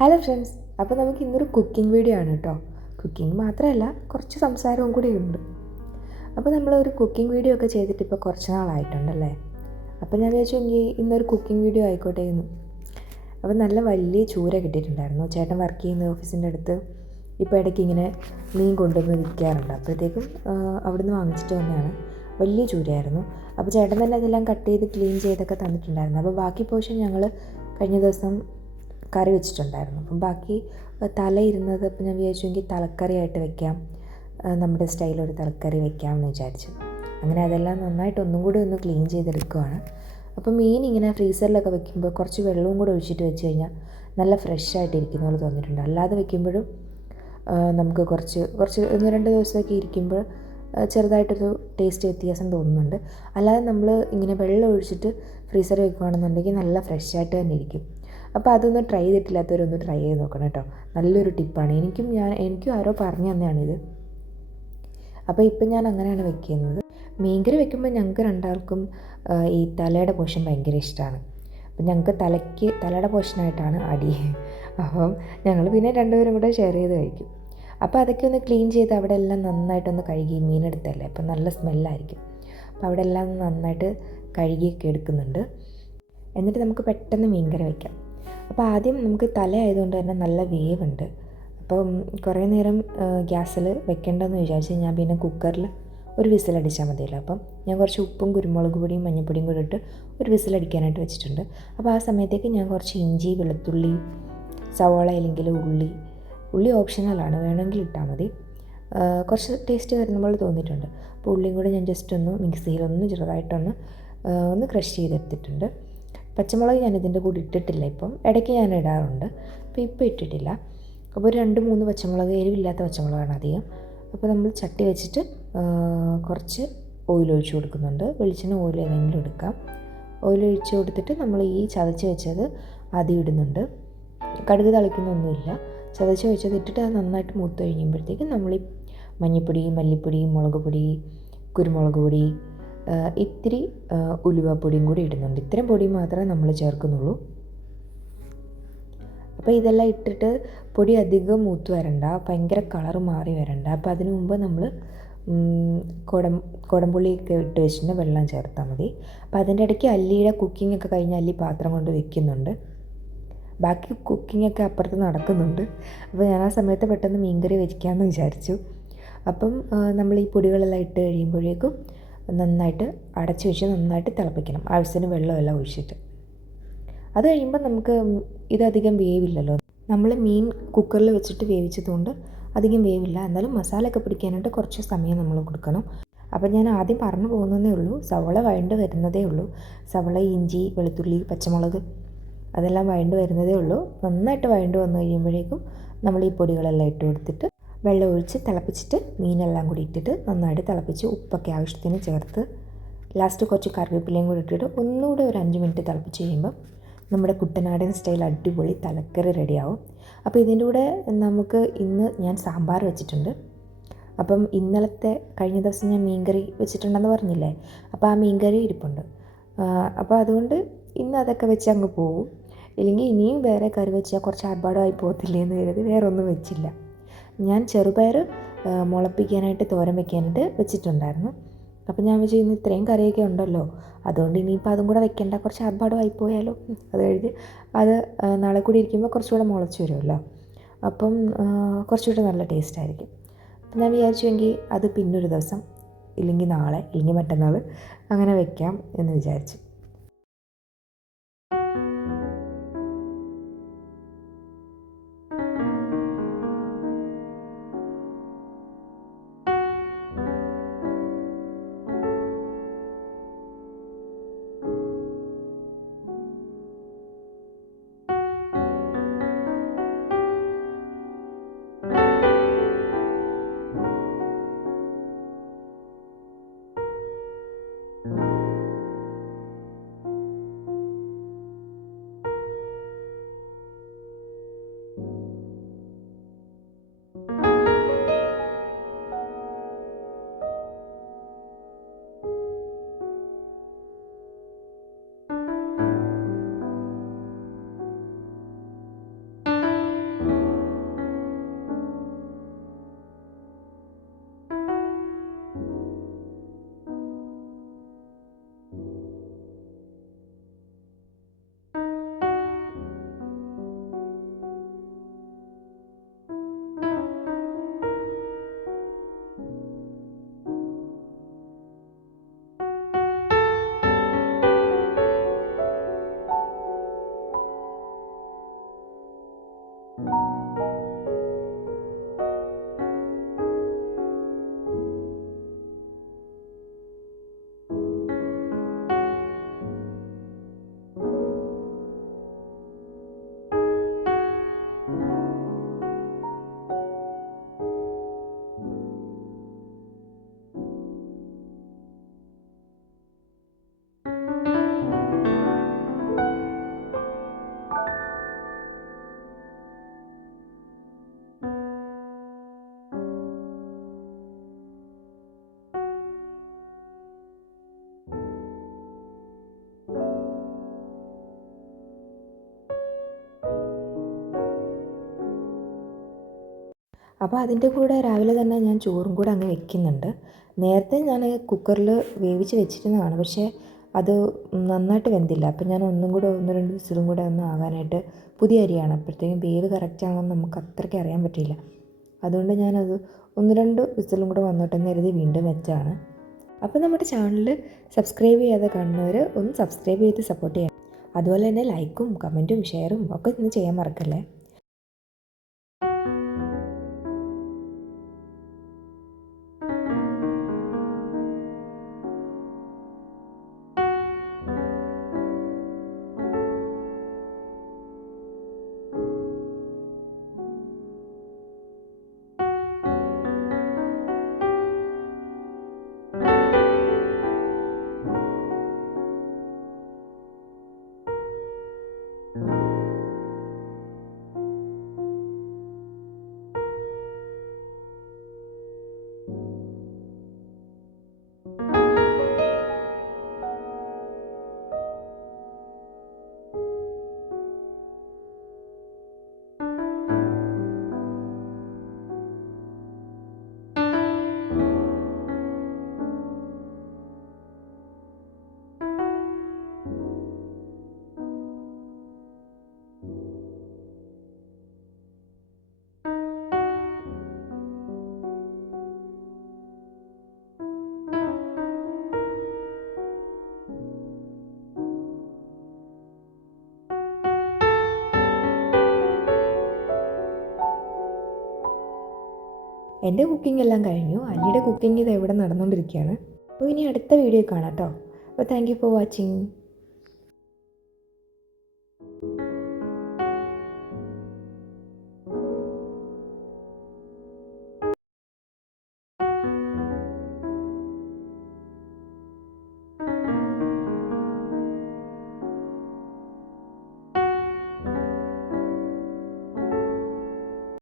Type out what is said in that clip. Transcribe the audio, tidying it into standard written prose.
Hello friends, അപ്പോൾ നമുക്ക് ഇന്നൊരു കുക്കിംഗ് വീഡിയോ ആണ് കേട്ടോ. കുക്കിംഗ് മാത്രമല്ല, കുറച്ച് സംസാരവും കൂടി ഉണ്ട്. അപ്പോൾ നമ്മളൊരു കുക്കിംഗ് വീഡിയോ ഒക്കെ ചെയ്തിട്ട് ഇപ്പോൾ കുറച്ച് നാളായിട്ടുണ്ടല്ലേ. അപ്പോൾ ഞാൻ വിചാരിച്ചു ഇന്നൊരു കുക്കിംഗ് വീഡിയോ ആയിക്കോട്ടെ എന്ന്. അപ്പോൾ നല്ല വലിയ ചൂര കിട്ടിയിട്ടുണ്ടായിരുന്നു. ചേട്ടൻ വർക്ക് ചെയ്യുന്ന ഓഫീസിൻ്റെ അടുത്ത് ഇപ്പോൾ ഇടയ്ക്ക് ഇങ്ങനെ മീൻ കൊണ്ടുവന്ന് വിൽക്കാറുണ്ട്. അപ്പോഴത്തേക്കും അവിടുന്ന് വാങ്ങിച്ചിട്ട് വന്നതാണ്. വലിയ ചൂരയായിരുന്നു. അപ്പോൾ ചേട്ടൻ തന്നെ അതെല്ലാം കട്ട് ചെയ്ത് ക്ലീൻ ചെയ്തൊക്കെ തന്നിട്ടുണ്ടായിരുന്നു. അപ്പോൾ ബാക്കി പോർഷൻ ഞങ്ങൾ കഴിഞ്ഞ ദിവസം കറി വെച്ചിട്ടുണ്ടായിരുന്നു. അപ്പം ബാക്കി തല ഇരുന്നത് അപ്പം ഞാൻ വിചാരിച്ചു തലക്കറിയായിട്ട് വെക്കാം, നമ്മുടെ സ്റ്റൈലൊരു തലക്കറി വെക്കാമെന്ന് വിചാരിച്ചു. അങ്ങനെ അതെല്ലാം നന്നായിട്ട് ഒന്നും കൂടി ഒന്ന് ക്ലീൻ ചെയ്തെടുക്കുവാണ്. അപ്പം മീൻ ഇങ്ങനെ ഫ്രീസറിലൊക്കെ വെക്കുമ്പോൾ കുറച്ച് വെള്ളവും കൂടെ ഒഴിച്ചിട്ട് വെച്ച് കഴിഞ്ഞാൽ നല്ല ഫ്രഷ് ആയിട്ടിരിക്കുന്ന പോലെ തോന്നിയിട്ടുണ്ട്. അല്ലാതെ വെക്കുമ്പോഴും നമുക്ക് കുറച്ച് 1-2 ദിവസമൊക്കെ ഇരിക്കുമ്പോൾ ചെറുതായിട്ടൊരു ടേസ്റ്റ് വ്യത്യാസം തോന്നുന്നുണ്ട്. അല്ലാതെ നമ്മൾ ഇങ്ങനെ വെള്ളം ഒഴിച്ചിട്ട് ഫ്രീസറിൽ വെക്കുകയാണെന്നുണ്ടെങ്കിൽ നല്ല ഫ്രഷ് ആയിട്ട് തന്നെ ഇരിക്കും. അപ്പോൾ അതൊന്ന് ട്രൈ ചെയ്തിട്ടില്ലാത്തവരൊന്ന് ട്രൈ ചെയ്ത് നോക്കണം കേട്ടോ. നല്ലൊരു ടിപ്പാണ്. എനിക്കും ആരോ പറഞ്ഞു തന്നെയാണിത്. അപ്പോൾ ഇപ്പം ഞാൻ അങ്ങനെയാണ് വെക്കുന്നത്. മീൻകറി വെക്കുമ്പോൾ ഞങ്ങൾക്ക് രണ്ടാൾക്കും ഈ തലയുടെ പോർഷൻ ഭയങ്കര ഇഷ്ടമാണ്. അപ്പം ഞങ്ങൾക്ക് തലയുടെ പോർഷനായിട്ടാണ് അടി. അപ്പം ഞങ്ങൾ പിന്നെ രണ്ടുപേരും കൂടെ ഷെയർ ചെയ്ത് കഴിക്കും. അപ്പോൾ അതൊക്കെ ഒന്ന് ക്ലീൻ ചെയ്ത് അവിടെ എല്ലാം നന്നായിട്ടൊന്ന് കഴുകി, മീനെടുത്തല്ലേ അപ്പം നല്ല സ്മെല്ലായിരിക്കും. അപ്പോൾ അവിടെ എല്ലാം നന്നായിട്ട് കഴുകിയൊക്കെ എടുക്കുന്നുണ്ട്. എന്നിട്ട് നമുക്ക് പെട്ടെന്ന് മീൻകറി വയ്ക്കാം. അപ്പോൾ ആദ്യം നമുക്ക് തല ആയതുകൊണ്ട് തന്നെ നല്ല വേവുണ്ട്. അപ്പം കുറേ നേരം ഗ്യാസിൽ വെക്കേണ്ടെന്ന് വിചാരിച്ച് ഞാൻ പിന്നെ കുക്കറിൽ ഒരു വിസിലടിച്ചാൽ മതിയല്ലോ. അപ്പം ഞാൻ കുറച്ച് ഉപ്പും കുരുമുളക് പൊടിയും മഞ്ഞൾപ്പൊടിയും കൂടി ഇട്ട് ഒരു വിസിലടിക്കാനായിട്ട് വെച്ചിട്ടുണ്ട്. അപ്പോൾ ആ സമയത്തേക്ക് ഞാൻ കുറച്ച് ഇഞ്ചി, വെളുത്തുള്ളി, സവാള അല്ലെങ്കിൽ ഉള്ളി ഓപ്ഷണലാണ്, വേണമെങ്കിൽ ഇട്ടാൽ മതി. കുറച്ച് ടേസ്റ്റ് വരുന്ന പോലെ തോന്നിയിട്ടുണ്ട്. അപ്പോൾ ഉള്ളിയും കൂടി ഞാൻ ജസ്റ്റ് ഒന്ന് മിക്സിയിലൊന്ന് ചെറുതായിട്ടൊന്ന് ക്രഷ് ചെയ്തെടുത്തിട്ടുണ്ട്. പച്ചമുളക് ഞാൻ ഇതിൻ്റെ കൂടെ ഇട്ടിട്ടില്ല. ഇപ്പം ഇടയ്ക്ക് ഞാൻ ഇടാറുണ്ട്, ഇപ്പോൾ ഇട്ടിട്ടില്ല. അപ്പോൾ ഒരു 2-3 പച്ചമുളക്, എരിവില്ലാത്ത പച്ചമുളകാണ് അധികം. അപ്പോൾ നമ്മൾ ചട്ടി വെച്ചിട്ട് കുറച്ച് ഓയിൽ ഒഴിച്ച് കൊടുക്കുന്നുണ്ട്. വെളിച്ചെണ്ണ ഓയിൽ ഏതെങ്കിലും എടുക്കാം. ഓയിൽ ഒഴിച്ച് കൊടുത്തിട്ട് നമ്മൾ ഈ ചതച്ച് വെച്ചത് ആദ്യം ഇടുന്നുണ്ട്. കടുക് തളിക്കുന്നൊന്നുമില്ല. ചതച്ച് വെച്ചത് ഇട്ടിട്ട് അത് നന്നായിട്ട് മൂത്ത് കഴിയുമ്പോഴത്തേക്കും നമ്മൾ ഈ മഞ്ഞൾപ്പൊടി, മല്ലിപ്പൊടി, മുളക് പൊടി, കുരുമുളക് പൊടി, ഇത്തിരി ഉലുവപ്പൊടിയും കൂടി ഇടുന്നുണ്ട്. ഇത്രയും പൊടി മാത്രമേ നമ്മൾ ചേർക്കുന്നുള്ളൂ. അപ്പോൾ ഇതെല്ലാം ഇട്ടിട്ട് പൊടി അധികം മൂത്ത് വരണ്ട, ഭയങ്കര കളറ് മാറി വരണ്ട. അപ്പോൾ അതിനു മുമ്പ് നമ്മൾ കുടംപുളിയൊക്കെ ഇട്ട് വെച്ചിട്ട് വെള്ളം ചേർത്താൽ മതി. അപ്പോൾ അതിൻ്റെ ഇടയ്ക്ക് അല്ലിയുടെ കുക്കിംഗ് ഒക്കെ കഴിഞ്ഞ് അല്ലി പാത്രം കൊണ്ട് വെക്കുന്നുണ്ട്. ബാക്കി കുക്കിങ്ങൊക്കെ അപ്പുറത്ത് നടക്കുന്നുണ്ട്. അപ്പോൾ ഞാൻ ആ സമയത്ത് പെട്ടെന്ന് മീൻകറി വെക്കാമെന്ന് വിചാരിച്ചു. അപ്പം നമ്മൾ ഈ പൊടികളെല്ലാം ഇട്ട് കഴിയുമ്പോഴേക്കും നന്നായിട്ട് അടച്ച് വെച്ച് നന്നായിട്ട് തിളപ്പിക്കണം, ആവശ്യത്തിന് വെള്ളമെല്ലാം ഒഴിച്ചിട്ട്. അത് കഴിയുമ്പോൾ നമുക്ക് ഇതധികം വേവില്ലല്ലോ. നമ്മൾ മീൻ കുക്കറിൽ വെച്ചിട്ട് വേവിച്ചതുകൊണ്ട് അധികം വേവില്ല. എന്നാലും മസാലയൊക്കെ പിടിക്കാനായിട്ട് കുറച്ച് സമയം നമ്മൾ കൊടുക്കണം. അപ്പം ഞാൻ ആദ്യം പറഞ്ഞു പോകുന്നതേ ഉള്ളൂ, സവോള വഴണ്ട് വരുന്നതേ ഉള്ളൂ. സവോള, ഇഞ്ചി, വെളുത്തുള്ളി, പച്ചമുളക് അതെല്ലാം വഴണ്ട് വരുന്നതേ ഉള്ളൂ. നന്നായിട്ട് വഴണ്ട് വന്നു കഴിയുമ്പോഴേക്കും നമ്മൾ ഈ പൊടികളെല്ലാം ഇട്ട് കൊടുത്തിട്ട് വെള്ളം ഒഴിച്ച് തിളപ്പിച്ചിട്ട് മീനെല്ലാം കൂടി ഇട്ടിട്ട് നന്നായിട്ട് തിളപ്പിച്ച് ഉപ്പൊക്കെ ആവശ്യത്തിന് ചേർത്ത് ലാസ്റ്റ് കുറച്ച് കറിവേപ്പിലയും കൂടി ഇട്ടിട്ട് ഒന്നുകൂടെ ഒരു 5 മിനിറ്റ് തിളപ്പിച്ച് കഴിയുമ്പം നമ്മുടെ കുട്ടനാടൻ സ്റ്റൈൽ അടിപൊളി തലക്കറി റെഡിയാവും. അപ്പോൾ ഇതിൻ്റെ കൂടെ നമുക്ക് ഇന്ന് ഞാൻ സാമ്പാർ വെച്ചിട്ടുണ്ട്. അപ്പം കഴിഞ്ഞ ദിവസം ഞാൻ മീൻകറി വെച്ചിട്ടുണ്ടെന്ന് പറഞ്ഞില്ലേ, അപ്പോൾ ആ മീൻകറി ഇരിപ്പുണ്ട്. അപ്പോൾ അതുകൊണ്ട് ഇന്ന് അതൊക്കെ വെച്ച് അങ്ങ് പോകും. ഇല്ലെങ്കിൽ ഇനിയും വേറെ കറി വെച്ചാൽ കുറച്ച് ആർഭാടമായി പോകത്തില്ലേ എന്ന് കരുതി വേറെ ഒന്നും വെച്ചില്ല. ഞാൻ ചെറുപയർ മുളപ്പിക്കാനായിട്ട് തോരൻ വയ്ക്കാനായിട്ട് വെച്ചിട്ടുണ്ടായിരുന്നു. അപ്പോൾ ഞാൻ വിചാരിച്ചു ഇത്രയും കറിയൊക്കെ ഉണ്ടല്ലോ, അതുകൊണ്ട് ഇനിയിപ്പോൾ അതും കൂടെ വെക്കേണ്ട, കുറച്ച് ആർഭാടമായി പോയാലോ. അത് കഴിഞ്ഞ് അത് നാളെ കൂടി ഇരിക്കുമ്പോൾ കുറച്ചുകൂടെ മുളച്ച് വരുമല്ലോ, അപ്പം കുറച്ചുകൂടെ നല്ല ടേസ്റ്റ് ആയിരിക്കും. അപ്പം ഞാൻ വിചാരിച്ചു അത് പിന്നൊരു ദിവസം, ഇല്ലെങ്കിൽ നാളെ, ഇല്ലെങ്കിൽ മറ്റന്നാൾ അങ്ങനെ വെക്കാം എന്ന് വിചാരിച്ചു. അപ്പോൾ അതിൻ്റെ കൂടെ രാവിലെ തന്നെ ഞാൻ ചോറും കൂടെ അങ്ങ് വെക്കുന്നുണ്ട്. നേരത്തെ ഞാൻ കുക്കറിൽ വേവിച്ച് വെച്ചിരുന്നതാണ്, പക്ഷേ അത് നന്നായിട്ട് വെന്തില്ല. അപ്പോൾ ഞാൻ ഒന്നും കൂടെ 1-2 വിസിലും കൂടെ ഒന്ന് ആകാനായിട്ട്, പുതിയ അരിയാണ് അപ്പോഴത്തേക്കും വേവ് കറക്റ്റ് ആണെന്ന് നമുക്ക് അത്രയ്ക്ക് അറിയാൻ പറ്റിയില്ല. അതുകൊണ്ട് ഞാനത് 1-2 വിസിലും കൂടെ വന്നോട്ടെ എന്ന് കരുതി വീണ്ടും വെച്ചാണ്. അപ്പോൾ നമ്മുടെ ചാനൽ സബ്സ്ക്രൈബ് ചെയ്യാതെ കാണുന്നവർ ഒന്ന് സബ്സ്ക്രൈബ് ചെയ്ത് സപ്പോർട്ട് ചെയ്യണം. അതുപോലെ തന്നെ ലൈക്കും കമൻറ്റും ഷെയറും ഒക്കെ ഒന്ന് ചെയ്യാൻ മറക്കല്ലേ. എൻ്റെ കുക്കിംഗ് എല്ലാം കഴിഞ്ഞു. അനിയുടെ കുക്കിംഗ് ഇത് എവിടെ നടന്നുകൊണ്ടിരിക്കുകയാണ്. അപ്പോൾ ഇനി അടുത്ത വീഡിയോ കാണാം കേട്ടോ. അപ്പോൾ താങ്ക് യു ഫോർ വാച്ചിങ്.